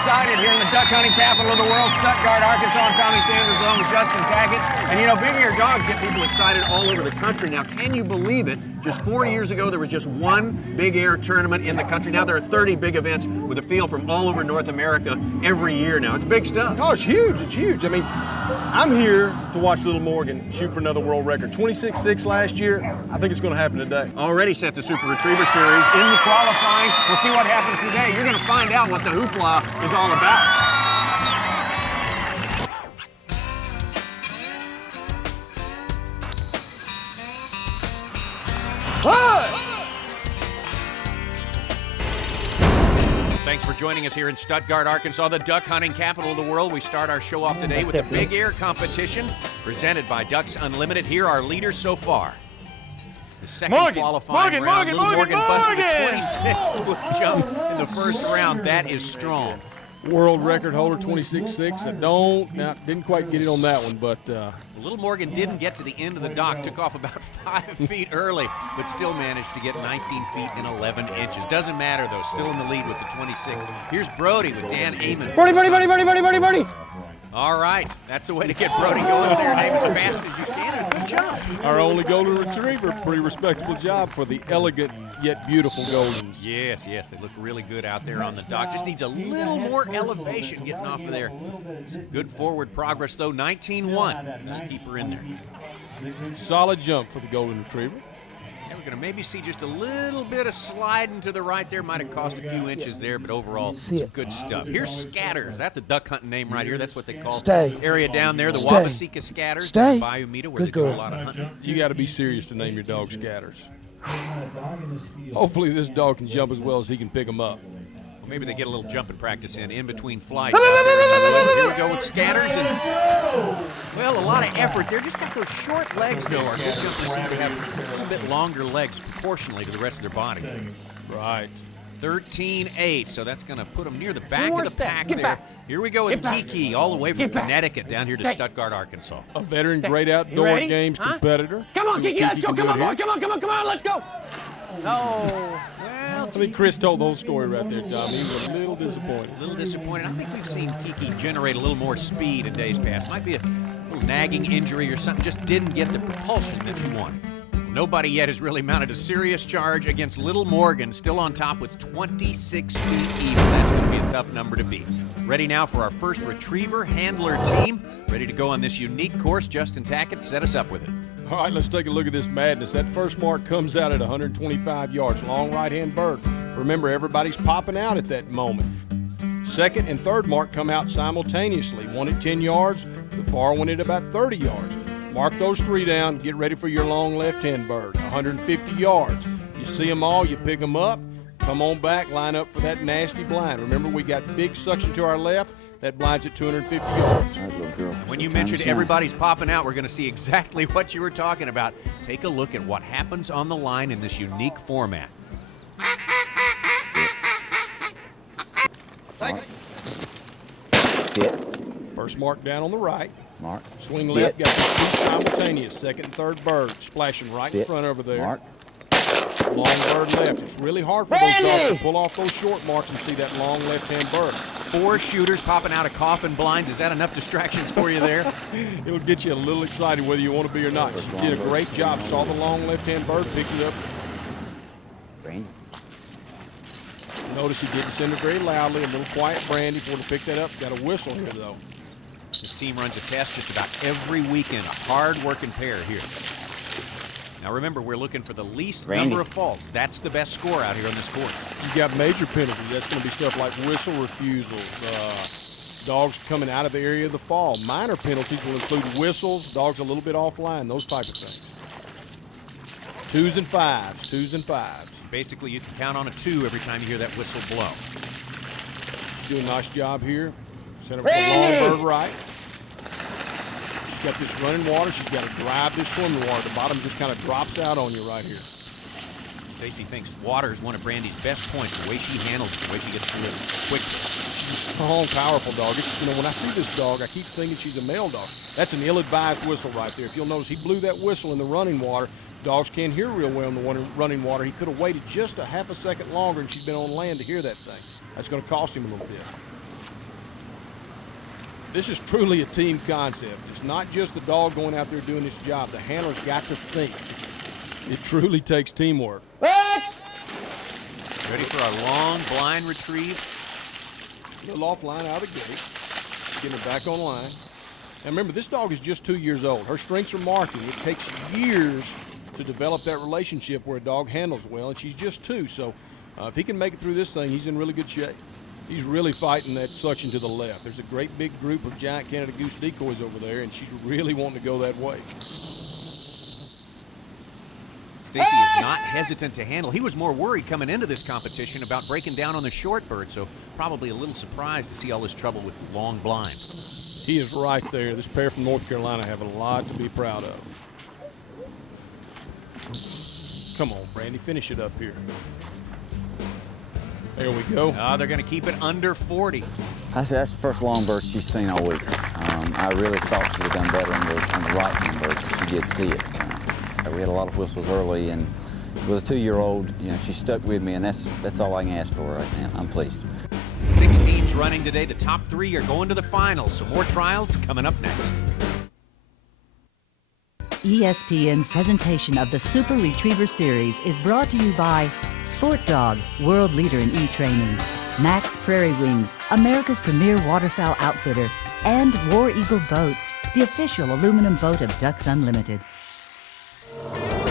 excited here in the duck hunting capital of the world, Stuttgart, Arkansas. I'm Tommy Sanders along with Justin Tackett. And you know, big-eared dogs get people excited all over the country. Now, can you believe it? Just 4 years ago, there was just one big air tournament in the country. Now there are 30 big events with a field from all over North America every year now. It's big stuff. Oh, it's huge. It's huge. I mean, I'm here to watch Little Morgan shoot for another world record. 26.6 last year. I think it's going to happen today. Already set the Super Retriever Series in the qualifying. We'll see what happens today. You're going to find out what the hoopla is all about. Thanks for joining us here in Stuttgart, Arkansas, the duck hunting capital of the world. We start our show off today with the Big Air competition presented by Ducks Unlimited. Here are our leaders so far. The second qualifying round, Little Morgan busted a 26-foot jump in the first round. That is strong. World record holder, 26.6. Didn't quite get it on that one, but Little Morgan didn't get to the end of the dock, took off about 5 feet early, but still managed to get 19 feet and 11 inches. Doesn't matter, though, still in the lead with the 26. Here's Brody with Dan Amon. Birdie. All right, that's the way to get Brody going. Say your name as fast as you can, and good job. Our only golden retriever, pretty respectable job for the elegant yet beautiful Goldens. Yes, they look really good out there on the dock. Just needs a little more elevation getting off of there. Good forward progress, though, 19-1. That'll keep her in there. Solid jump for the golden retriever. Yeah, we're going to maybe see just a little bit of sliding to the right there. Might have cost a few inches there, but overall, some good stuff. Here's Scatters. That's a duck hunting name right here. That's what they call the area down there, the Wabaseka Scatters, in Bayou Mita, where they do a lot of hunting. You got to be serious to name your dog Scatters. Hopefully this dog can jump as well as he can pick them up. Well, maybe they get a little jumping practice in between flights. Out there in the woods. Here we go with Scatters, and well, a lot of effort there. Just got those short legs, though. Our good jumpers seem to have a little bit longer legs proportionally to the rest of their body. Right. 13-8, so that's going to put them near the back of the pack there. Here we go with Kiki, all the way from Connecticut down here to Stuttgart, Arkansas. A veteran, great outdoor games competitor. Come on, Kiki, let's go. Come on, boy. Come on, let's go. Oh, well, I think Chris told the whole story right there, Tom. He was a little disappointed. A little disappointed. I think we've seen Kiki generate a little more speed in days past. Might be a little nagging injury or something. Just didn't get the propulsion that he wanted. Nobody yet has really mounted a serious charge against Little Morgan, still on top with 26 feet even. That's going to be a tough number to beat. Ready now for our first retriever handler team. Ready to go on this unique course. Justin Tackett, set us up with it. All right, let's take a look at this madness. That first mark comes out at 125 yards. Long right-hand bird. Remember, everybody's popping out at that moment. Second and third mark come out simultaneously. One at 10 yards, the far one at about 30 yards. Mark those three down, get ready for your long left-hand bird, 150 yards. You see them all, you pick them up, come on back, line up for that nasty blind. Remember, we got big suction to our left. That blind's at 250 yards. When you mentioned everybody's popping out, we're going to see exactly what you were talking about. Take a look at what happens on the line in this unique format. First mark down on the right. Mark. Swing left, got the two simultaneous. Second and third bird, splashing right in front over there. Mark. Long bird left. It's really hard for those dogs to pull off those short marks and see that long left-hand bird. 4 shooters popping out of coffin blinds. Is that enough distractions for you there? It'll get you a little excited whether you want to be or not. She did a great job. Saw the long left-hand bird, picked it up. Notice he didn't send it very loudly. A little quiet Brandy before to pick that up. Got a whistle here, though. This team runs a test just about every weekend. A hard-working pair here. Now remember, we're looking for the least number of faults. That's the best score out here on this course. You got major penalties. That's going to be stuff like whistle refusals, dogs coming out of the area of the fall. Minor penalties will include whistles, dogs a little bit offline, those type of things. 2s and 5s. Basically, you can count on a 2 every time you hear that whistle blow. Doing a nice job here. Center with the long bird right. She's got this running water. She's got to drive this swimming water. The bottom just kind of drops out on you right here. Stacy thinks water is one of Brandy's best points, the way she handles it, the way she gets through it quickly. She's a strong, powerful dog. It's, when I see this dog, I keep thinking she's a male dog. That's an ill-advised whistle right there. If you'll notice, he blew that whistle in the running water. Dogs can't hear real well in the running water. He could have waited just a half a second longer, and she'd been on land to hear that thing. That's going to cost him a little bit. This is truly a team concept. It's not just the dog going out there doing this job. The handler's got to think. It truly takes teamwork. Ready for a long blind retrieve. A little offline out of the gate. Getting her back on line. Now remember, this dog is just 2 years old. Her strengths are marking. It takes years to develop that relationship where a dog handles well, and she's just 2. So if he can make it through this thing, he's in really good shape. He's really fighting that suction to the left. There's a great big group of giant Canada Goose decoys over there, and she's really wanting to go that way. Stacy is not hesitant to handle. He was more worried coming into this competition about breaking down on the short bird, so probably a little surprised to see all this trouble with long blind. He is right there. This pair from North Carolina have a lot to be proud of. Come on, Brandy, finish it up here. There we go. They're going to keep it under 40. That's the first long bird she's seen all week. I really thought she'd have done better on the right hand bird, but she did see it. We had a lot of whistles early, and with a 2-year-old, she stuck with me, and that's all I can ask for right now. I'm pleased. 6 teams running today. The top 3 are going to the finals, so more trials coming up next. ESPN's presentation of the Super Retriever Series is brought to you by Sport Dog, world leader in e-training, Max Prairie Wings, America's premier waterfowl outfitter, and War Eagle Boats, the official aluminum boat of Ducks Unlimited.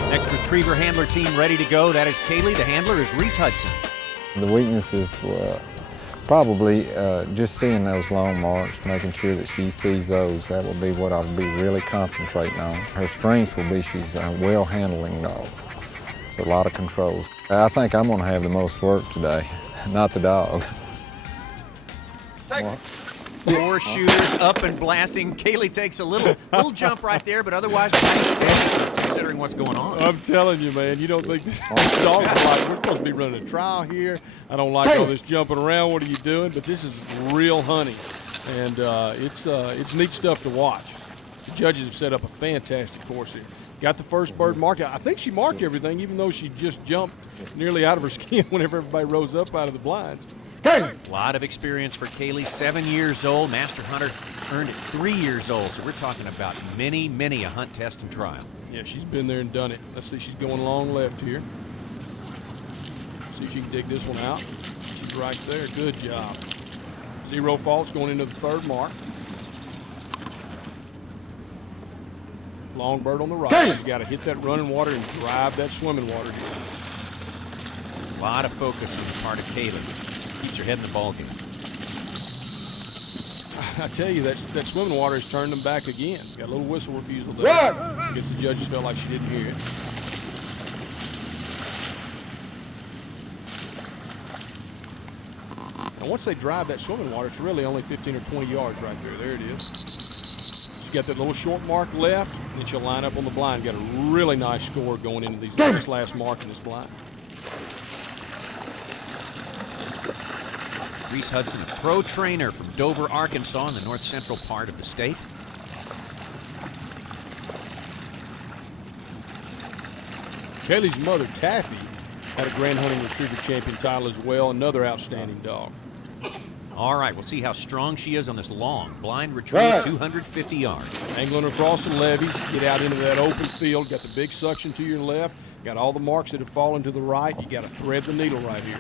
Next retriever handler team ready to go. That is Kaylee. The handler is Reese Hudson. The weaknesses were probably just seeing those long marks, making sure that she sees those. That will be what I'll be really concentrating on. Her strengths will be she's a well-handling dog. It's a lot of controls. I think I'm going to have the most work today, not the dog. 4 shooters up and blasting. Kaylee takes a little jump right there, but otherwise considering what's going on. I'm telling you, man, you don't think this dog is like, we're supposed to be running a trial here. I don't like all this jumping around. What are you doing? But this is real hunting, and it's neat stuff to watch. The judges have set up a fantastic course here. Got the first bird marked. I think she marked everything, even though she just jumped nearly out of her skin whenever everybody rose up out of the blinds. A lot of experience for Kaylee, 7 years old. Master Hunter earned it 3 years old. So we're talking about many a hunt, test, and trial. Yeah, she's been there and done it. Let's see, she's going long left here. See if she can dig this one out. She's right there. Good job. 0 faults going into the 3rd mark. Long bird on the right. She's got to hit that running water and drive that swimming water here. A lot of focus on the part of Kaylee. Keeps her head in the ball game. I tell you, that swimming water has turned them back again. Got a little whistle refusal there. I guess the judges felt like she didn't hear it. And once they drive that swimming water, it's really only 15 or 20 yards right there. There it is. She's got that little short mark left, and then she'll line up on the blind. Got a really nice score going into this last mark in this blind. Reese Hudson, a pro trainer from Dover, Arkansas, in the north central part of the state. Kaylee's mother, Taffy, had a Grand Hunting Retriever Champion title as well. Another outstanding dog. All right, we'll see how strong she is on this long blind retrieve, 250 yards. Angling across the levee, get out into that open field. Got the big suction to your left. Got all the marks that have fallen to the right. You got to thread the needle right here.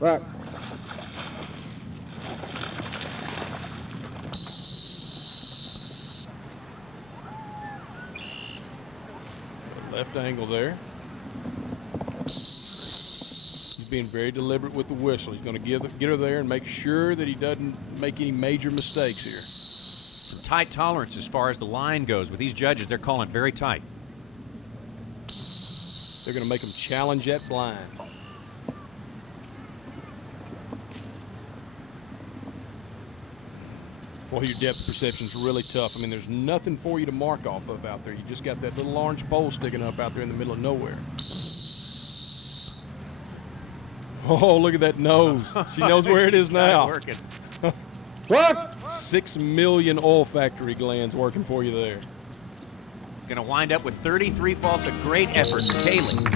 Right. Left angle there. He's being very deliberate with the whistle. He's going to get her there and make sure that he doesn't make any major mistakes here. Some tight tolerance as far as the line goes. With these judges, they're calling it very tight. They're going to make him challenge that blind. Boy, your depth perception's really tough. I mean, there's nothing for you to mark off of out there. You just got that little orange pole sticking up out there in the middle of nowhere. Oh, look at that nose. She knows where it is now. What? 6 million olfactory glands working for you there. Going to wind up with 33 faults. A great effort for Kaylee.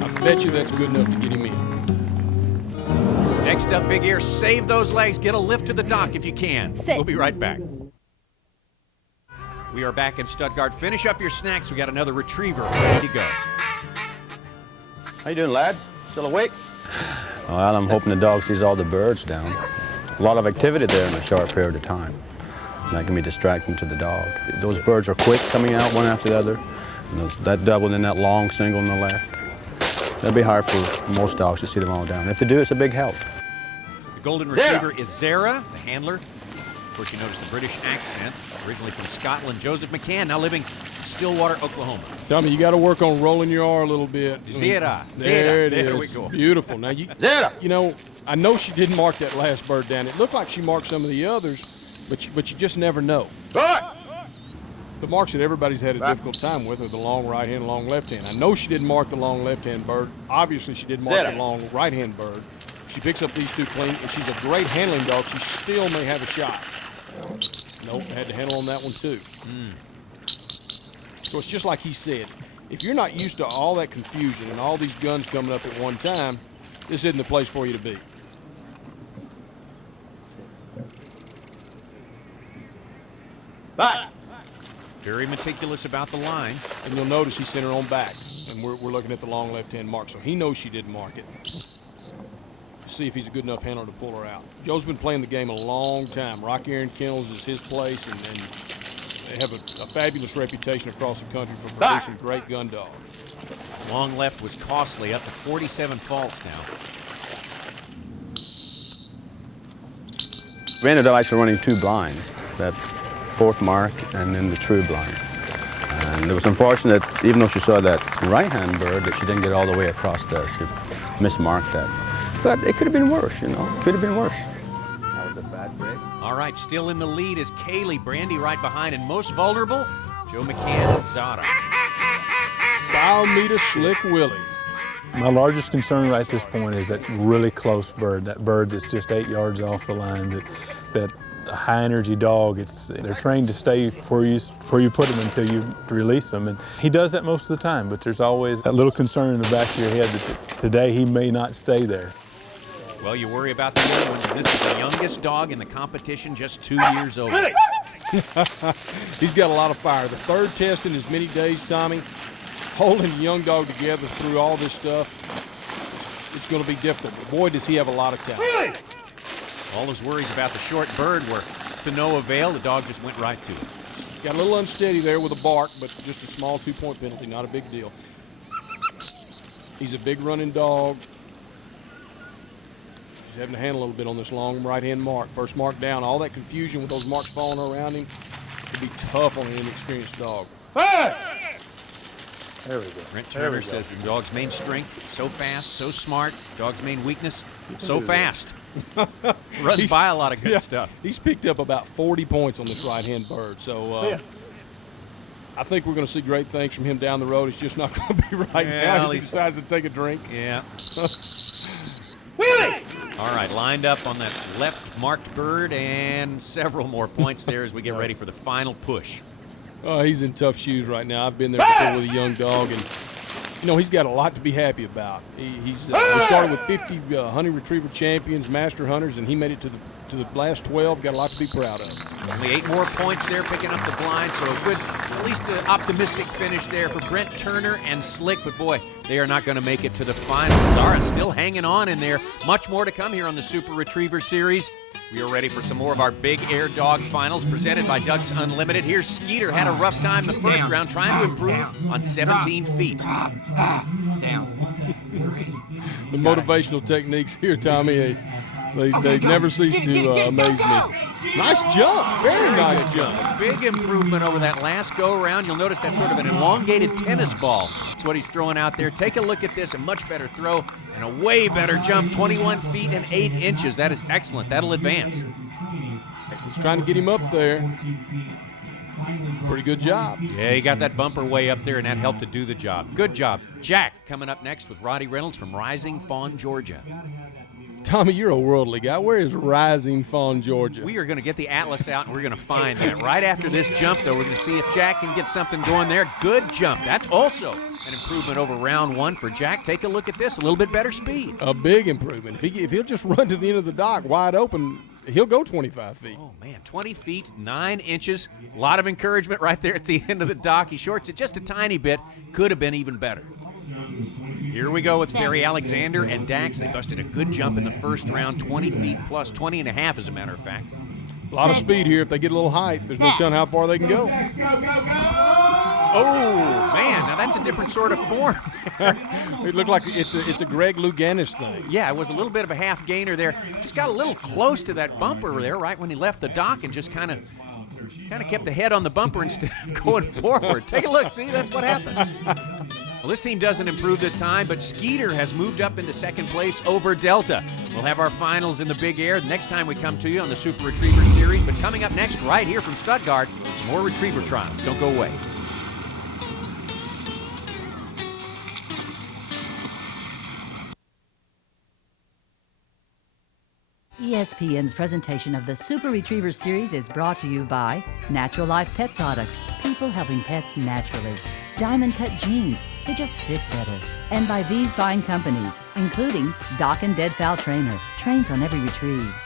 A bet you that's good enough to get him in. Next up, Big Ear, save those legs. Get a lift to the dock if you can. Sit. We'll be right back. We are back in Stuttgart. Finish up your snacks. We got another retriever ready to go. How you doing, lads? Still awake? Well, I'm hoping the dog sees all the birds down. A lot of activity there in a short period of time. That can be distracting to the dog. Those birds are quick, coming out one after the other. And that double and that long single on the left. That'd be hard for most dogs to see them all down. If they do, it's a big help. The golden retriever is Zara, the handler. Of course, you notice the British accent. Originally from Scotland, Joseph McCann, now living in Stillwater, Oklahoma. Tommy, you got to work on rolling your R a little bit. Zara. There it There is. we go. Beautiful. Now, you know, I know she didn't mark that last bird down. It looked like she marked some of the others, but you just never know. The marks that everybody's had a difficult time with are the long right hand, long left hand. I know she didn't mark the long left hand bird. Obviously, she did mark the long right hand bird. She picks up these two clean, and she's a great handling dog. She still may have a shot. Nope, had to handle on that one too. So it's just like he said. If you're not used to all that confusion and all these guns coming up at one time, this isn't the place for you to be. Back! Very meticulous about the line. And you'll notice he sent her on back, and we're looking at the long left-hand mark, so he knows she didn't mark it. See if he's a good enough handler to pull her out. Joe's been playing the game a long time. Rock Aaron Kennels is his place, and they have a fabulous reputation across the country for producing great gun dogs. Long left was costly, up to 47 faults now. Randall actually running two blinds, that fourth mark and then the true blind. And it was unfortunate, even though she saw that right-hand bird, that she didn't get all the way across there. She mismarked that. But it could have been worse, you know. Could have been worse. That was a bad break. All right, still in the lead is Kaylee. Brandy right behind, and most vulnerable, Joe McCann and Zara. Style meter Slick Willie. My largest concern right at this point is that really close bird, that bird that's just 8 yards off the line, that high energy dog. They're trained to stay where you put them until you release them, and he does that most of the time, but there's always that little concern in the back of your head that today he may not stay there. Well, you worry about the young ones. This is the youngest dog in the competition, just 2 years old. He's got a lot of fire. The third test in as many days, Tommy, holding the young dog together through all this stuff, it's going to be difficult. But boy, does he have a lot of talent. All his worries about the short bird were to no avail. The dog just went right to it. Got a little unsteady there with a bark, but just a small 2-point penalty, not a big deal. He's a big running dog. He's having to handle a little bit on this long right-hand mark. First mark down, all that confusion with those marks falling around him could be tough on an inexperienced dog. There we go. Brent Turner says the dog's main strength, so fast, so smart. Dog's main weakness, so fast. Runs by a lot of good stuff. He's picked up about 40 points on this right-hand bird, so I think we're going to see great things from him down the road. It's just not going to be right now because he decides to take a drink. Yeah. All right, lined up on that left marked bird, and several more points there as we get ready for the final push. He's in tough shoes right now. I've been there before with a young dog, and you know he's got a lot to be happy about. We started with 50 hunting retriever champions, master hunters, and he made it to the last 12. Got a lot to be proud of. Only 8 more points there, picking up the blind, so a good, at least an optimistic finish there for Brent Turner and Slick, but boy, they are not going to make it to the final. Zara still hanging on in there. Much more to come here on the Super Retriever Series. We are ready for some more of our Big Air Dog Finals presented by Ducks Unlimited. Here's Skeeter, had a rough time the first round, trying to improve on 17 feet. The motivational techniques here, Tommy, they never cease to amaze me. Nice jump, very nice jump. Big improvement over that last go-around. You'll notice that's sort of an elongated tennis ball. That's what he's throwing out there. Take a look at this, a much better throw and a way better jump, 21 feet and 8 inches. That is excellent. That'll advance. He's trying to get him up there. Pretty good job. Yeah, he got that bumper way up there, and that helped to do the job. Good job. Jack coming up next with Roddy Reynolds from Rising Fawn, Georgia. Tommy, you're a worldly guy. Where is Rising Fawn, Georgia? We are going to get the atlas out, and we're going to find that. Right after this jump, though, we're going to see if Jack can get something going there. Good jump. That's also an improvement over round one for Jack. Take a look at this. A little bit better speed. A big improvement. If he'll just run to the end of the dock wide open, he'll go 25 feet. Oh, man, 20 feet, 9 inches. A lot of encouragement right there at the end of the dock. He shorts it just a tiny bit. Could have been even better. Here we go with Terry Alexander and Dax. They busted a good jump in the first round, 20 feet plus, 20 and a half as a matter of fact. A lot of speed here. If they get a little height, there's no telling how far they can go. Oh, man, now that's a different sort of form. It looked like it's a Greg Louganis thing. Yeah, it was a little bit of a half gainer there. Just got a little close to that bumper there right when he left the dock and just kind of kept the head on the bumper instead of going forward. Take a look. See, that's what happened. Well, this team doesn't improve this time, but Skeeter has moved up into second place over Delta. We'll have our finals in the big air next time we come to you on the Super Retriever Series. But coming up next, right here from Stuttgart, more Retriever trials. Don't go away. ESPN's presentation of the Super Retriever Series is brought to you by Natural Life Pet Products, people helping pets naturally. Diamond Cut Jeans, they just fit better. And by these fine companies, including Dock and Deadfowl Trainer, trains on every retrieve.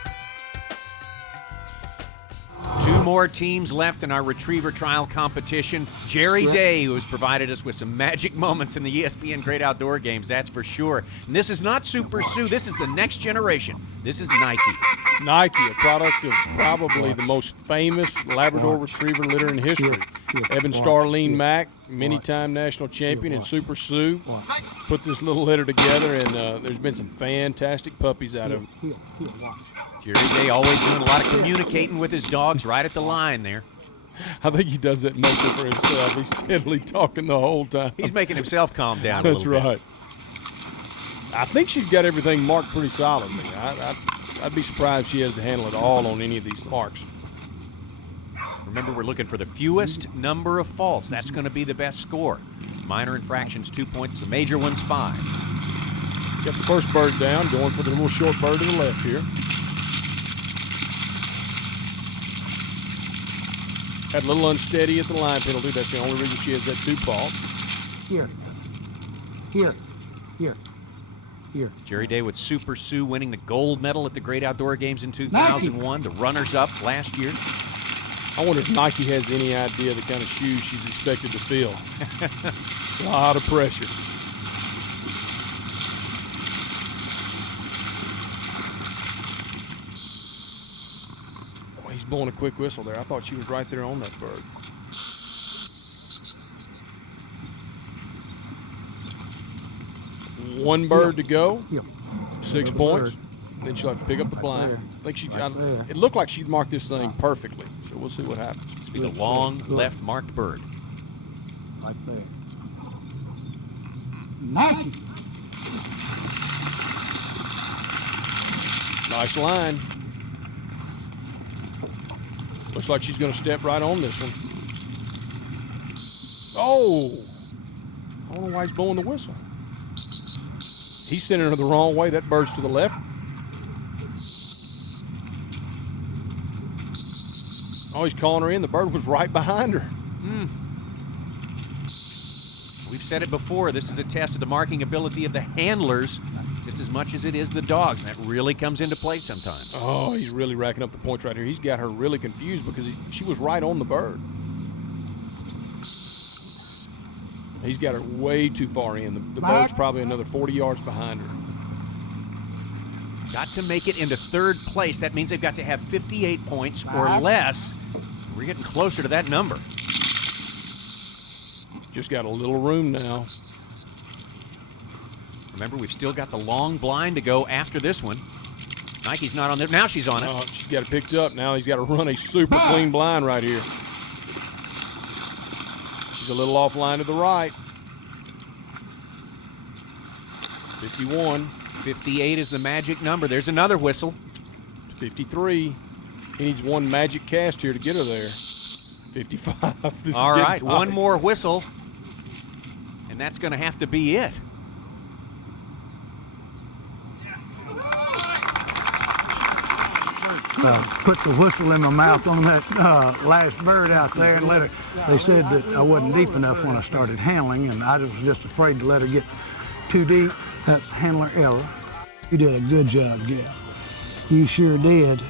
Two more teams left in our retriever trial competition. Jerry Day, who has provided us with some magic moments in the ESPN Great Outdoor Games, that's for sure. And this is not Super Sue. This is the next generation. This is Nike. Nike, a product of probably the most famous Labrador Retriever litter in history. Evan Starlene Mack, many-time national champion, and Super Sue put this little litter together, and there's been some fantastic puppies out of it. Jerry Day always doing a lot of communicating with his dogs right at the line there. I think he does that mostly for himself. He's steadily talking the whole time. He's making himself calm down a That's little bit. right. I think she's got everything marked pretty solidly. I'd be surprised if she has to handle it all on any of these marks. Remember, we're looking for the fewest number of faults. That's going to be the best score. Minor infractions, 2 points. The major ones, 5. Got the first bird down, going for the little short bird to the left here. Had a little unsteady at the line penalty. That's the only reason she has that 2 fault. Here. Jerry Day with Super Sue winning the gold medal at the Great Outdoor Games in 2001, the runners-up last year. I wonder if Nike has any idea the kind of shoes she's expected to fill. A lot of pressure. Oh, he's blowing a quick whistle there. I thought she was right there on that bird. One bird to go, 6 points. Then she'll have to pick up the blind. I think it looked like she'd marked this thing perfectly, so we'll see what happens. This will be the long left marked bird. Right there. Nike. Nice line. Looks like she's going to step right on this one. Oh! I don't know why he's blowing the whistle. He's sending her the wrong way. That bird's to the left. Oh, he's calling her in. The bird was right behind her. We've said it before. This is a test of the marking ability of the handlers just as much as it is the dogs. And that really comes into play sometimes. Oh, he's really racking up the points right here. He's got her really confused because she was right on the bird. He's got her way too far in. The bird's probably another 40 yards behind her. Got to make it into third place. That means they've got to have 58 points or less. We're getting closer to that number. Just got a little room now. Remember, we've still got the long blind to go after this one. Nike's not on there. Now she's on it. Oh, she's got it picked up. Now he's got to run a super clean blind right here. She's a little offline to the right. 51. 58 is the magic number. There's another whistle. 53. He needs one magic cast here to get her there. 55. All right, one more whistle, and that's going to have to be it. put the whistle in my mouth on that last bird out there and let her. They said that I wasn't deep enough when I started handling, and I was just afraid to let her get too deep. That's handler error. You did a good job, Gal. You sure did.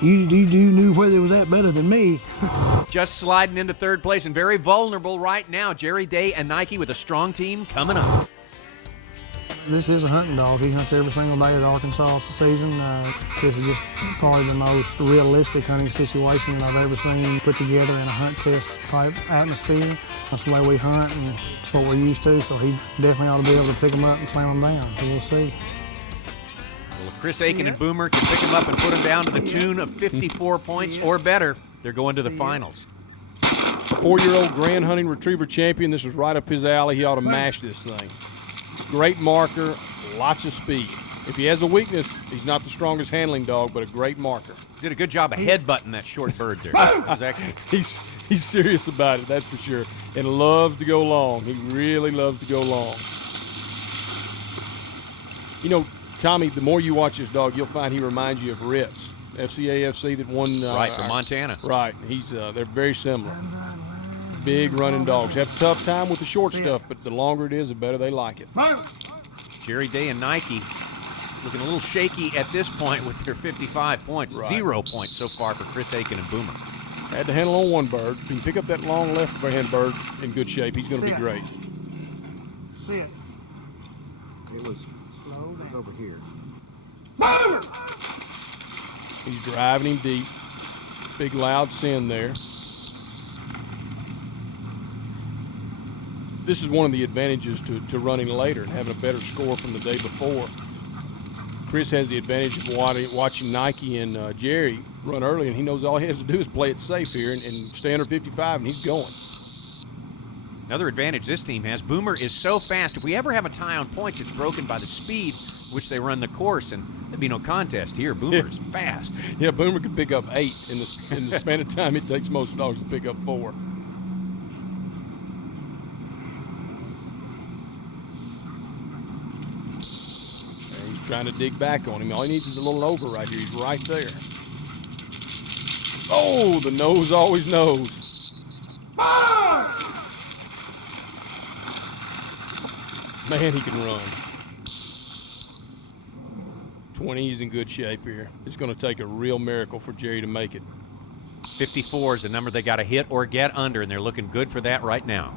You knew where they was at better than me. Just sliding into third place and very vulnerable right now. Jerry Day and Nike with a strong team coming up. This is a hunting dog. He hunts every single day at Arkansas season. This is just probably the most realistic hunting situation that I've ever seen put together in a hunt test type atmosphere. That's the way we hunt, and it's what we're used to, so he definitely ought to be able to pick them up and slam them down. So we'll see. Well, if Chris Aiken and Boomer can pick him up and put him down to the tune of 54 points or better, they're going to the finals. A 4-year-old grand hunting retriever champion. This was right up his alley. He ought to mash this thing. Great marker, lots of speed. If he has a weakness, he's not the strongest handling dog, but a great marker. Did a good job of headbutting that short bird there. That was excellent. He's serious about it, that's for sure, and loves to go long. He really loves to go long. You know, Tommy, the more you watch this dog, you'll find he reminds you of Ritz, FCAFC that won. Right, from Montana. Right. They're very similar. Big running dogs. Have a tough time with the short stuff, but the longer it is, the better they like it. Jerry Day and Nike looking a little shaky at this point with their 55 points. Right. 0 points so far for Chris Aiken and Boomer. Had to handle on one bird. If you can pick up that long left-hand bird in good shape, he's going to be great. Sit. It was over here. He's driving him deep. Big loud send there. This is one of the advantages to running later and having a better score from the day before. Chris has the advantage of watching Nike and Jerry run early, and he knows all he has to do is play it safe here and stay under 55, and he's going. Another advantage this team has, Boomer is so fast. If we ever have a tie on points, it's broken by the speed which they run the course, and there'd be no contest here. Boomer is fast. Yeah, Boomer can pick up 8 in the span of time it takes most dogs to pick up 4. And he's trying to dig back on him. All he needs is a little over right here. He's right there. Oh, the nose always knows. Man, he can run. 20, he's in good shape here. It's going to take a real miracle for Jerry to make it. 54 is the number they got to hit or get under, and they're looking good for that right now.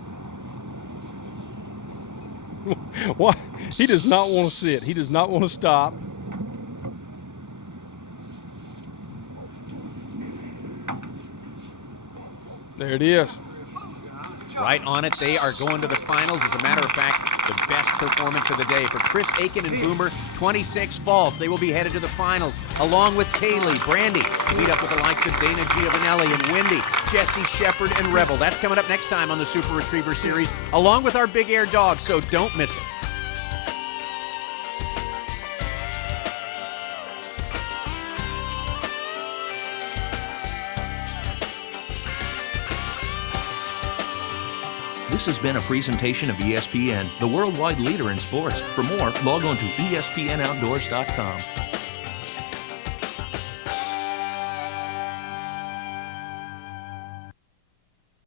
Why? He does not want to sit. He does not want to stop. There it is. Right on it. They are going to the finals. As a matter of fact, the best performance of the day for Chris Aiken and Boomer, 26 faults. They will be headed to the finals, along with Kaylee, Brandy, meet up with the likes of Dana Giovanelli and Wendy, Jesse Shepard, and Rebel. That's coming up next time on the Super Retriever Series, along with our Big Air dogs, so don't miss it. This has been a presentation of ESPN, the worldwide leader in sports. For more, log on to espnoutdoors.com.